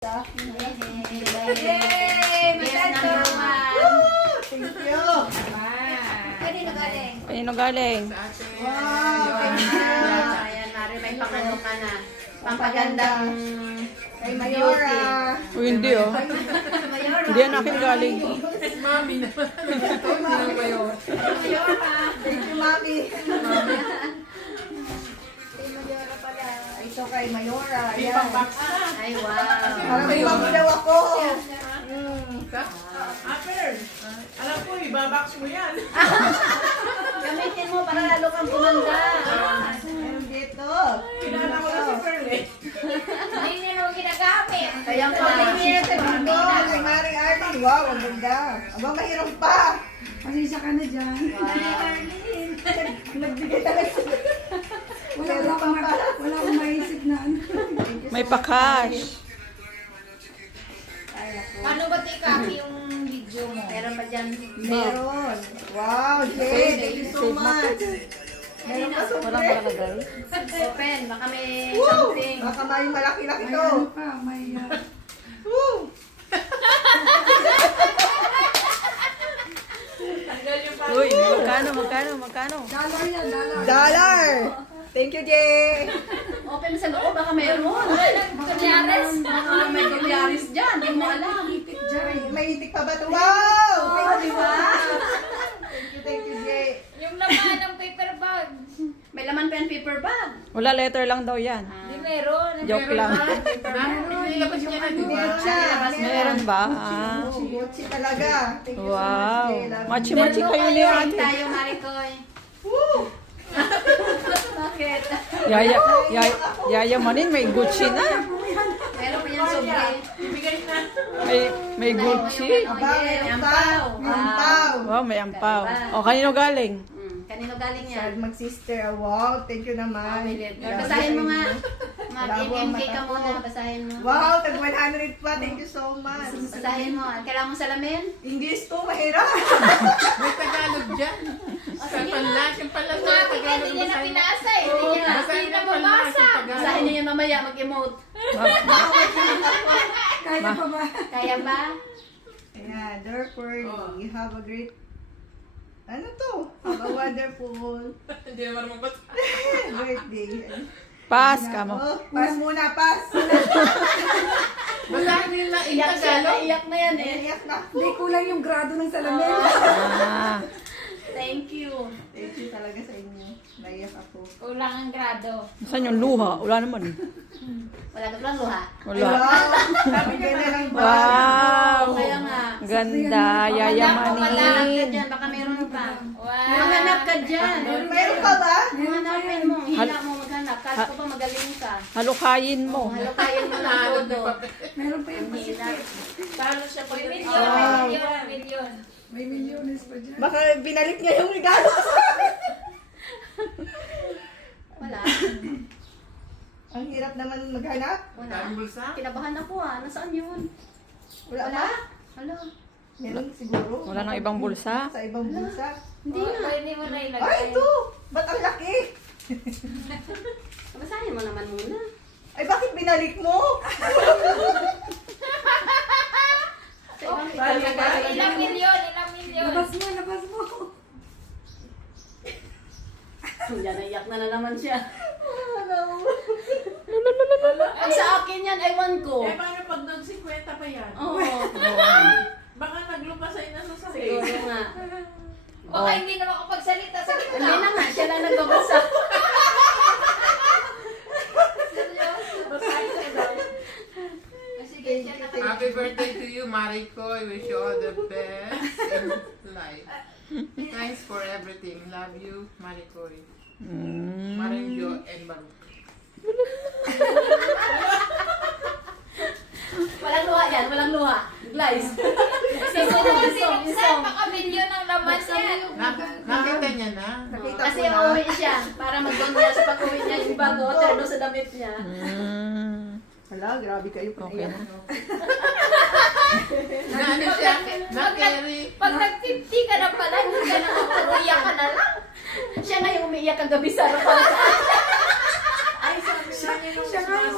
Yay! Maganda! Thank you. Kanino galing? Kanino galing? Sa ate. Wow, thank you. Ayan, Mari, may pangano ka na. Pampagandang Kay Mayora. O hindi oh. Mayora. Hindi yan akin galing. Mami naman. Ito, hindi lang ba yun? Mayora. Thank you, Mami. Kay Mayora pala. Ito kay Mayora. May Ayan. pang-box na. Ay, wow. Parang may daw ako. Apple, alam ko, ibabox mo yan. Gamitin mo para lalo kang gumanda. Meron dito. Kilala ko na si Pearl eh. Hindi mo ginagamit. Kaya pa. Ito, kay Mari Arlene. Wow, ang ganda. Aba, mahirap pa. Pasensya ka na dyan. Nagbigay talaga. Wala akong maisip na ano. May pa-cash. Paano ba tikaki yung video mo? Meron pa dyan. Meron. Wow, Jay. Thank you so much. Meron pa Walang super. nakalagay. Open, baka may Woo! something. Baka may malaki-laki May to. ano pa, may... Woo! Uy, magkano? Dollar yan, dollar. Dollar. Thank you, Jay. Open sa loob, baka meron. Kulyares. Baka may kulyares dyan, di mo alam. Itik dyan. May itik pa ba ito? Wow! Oo, di ba? Thank you, Jay. Yung laman ng paper bag. May laman pa yung paper bag. Wala, letter lang daw yan. Di meron. Joke lang. Nilabas niya na, di ba? Meron siya. Meron ba? Ah. Gucci talaga. Thank you so much, Wow. Jay. Love you. Machi-machi kayo ni Same ate. tayo, Maricoy. Woo! Bakit? Yayamanin, may Gucci na. Meron pa yung sobre. Ibigay na. May Gucci. Aba, meron pa. Meron pa. Wow, may ampaw. O, kanino galing? Kanino galing yan? Sad mag-sister. Wow, thank you naman. Basahin mo nga. Mag-MMK ka muna. Basahin mo. Wow, tag 100 pa. Thank you so much. Basahin mo. Kailangan mo salamin? English to, mahirap. May Tagalog dyan. Sa panlas, yung panlas na Sabi ka, Tagalog. hindi niya na basahin mo. pinasa eh. Oo, Hindi niya na Basahin mo yung panlas, mabasa. yung Tagalog. Basahin niyo yan mamaya. Mag-emote. Kaya pa ba? Kaya ba? Ayan, therefore, you have a great... Ano to? Have a wonderful Hindi naman mabasa. birthday. Pass ka mo. Oh, pass muna, pass. Basahin mo yung Iyak siya. Tagalog. Naiyak na yan eh. Iyak na. Hindi kulang yung grado ng salamin. Ah. Thank you. Thank you talaga sa inyo. Naiyak ako. Kulang ang grado. Saan yung luha? Wala naman eh. Wala ka lang luha. Wala. Wow! Sabi ganda ng bag. Wow! Kaya nga. Ganda, Maghanap ka yayamanin. dyan. Baka meron pa. Wow. Maghanap ka dyan. Meron pa ba? Hanapin mo. Hila mo maghanap. Kala ko pa magaling ka. Halukayin mo. Halukayin mo ng todo. Meron pa yung Ang hila. Talo siya pa May yun. milyon, may milyon. may milyones pa dyan. Baka binalik niya yung regalo ko sa akin. Wala. Ang hirap naman maghanap. Wala. Daming bulsa. Kinabahan ako ah. Nasaan yun? Wala ba? Hala. Meron siguro. Wala nang ibang bulsa. Sa ibang bulsa. Hindi na. Pwede mo na ilagay. Ay, ito! Ba't ang laki? Basahin mo naman muna. Ay, bakit binalik mo? Sa ibang Ilang milyon, ilang milyon. Labas mo. Yan, naiyak na naman siya. Ano? Ang sa akin yan, ewan ko. Eh, paano pag nag-50 pa yan? Oo. Baka naglupasay na sa sabi. Siguro nga. Baka hindi na makapagsalita sa Hindi gitna. na nga, siya lang nagbabasa. Basahin ka daw. Sige, siya na kayo. Happy birthday to you, Mariko. I wish you all the best in life. Thanks for everything. Love you, Mariko. Marinjo and Baruch. Walang luha yan, walang luha. Glies. Siguro kasi napaka-milyon ang laman yan. Nakita niya na. Nakita Kasi ko na. uuwi siya para mag-bond niya sa pag-uwi niya yung bago terno sa damit niya. Hala, grabe kayo. Okay na. Na ano siya? Na-carry. Pag nag-50 ka na pala, hindi ka na makaruya ka na lang. Siya na yung umiiyak kagabi sa harapan. Siya nga yung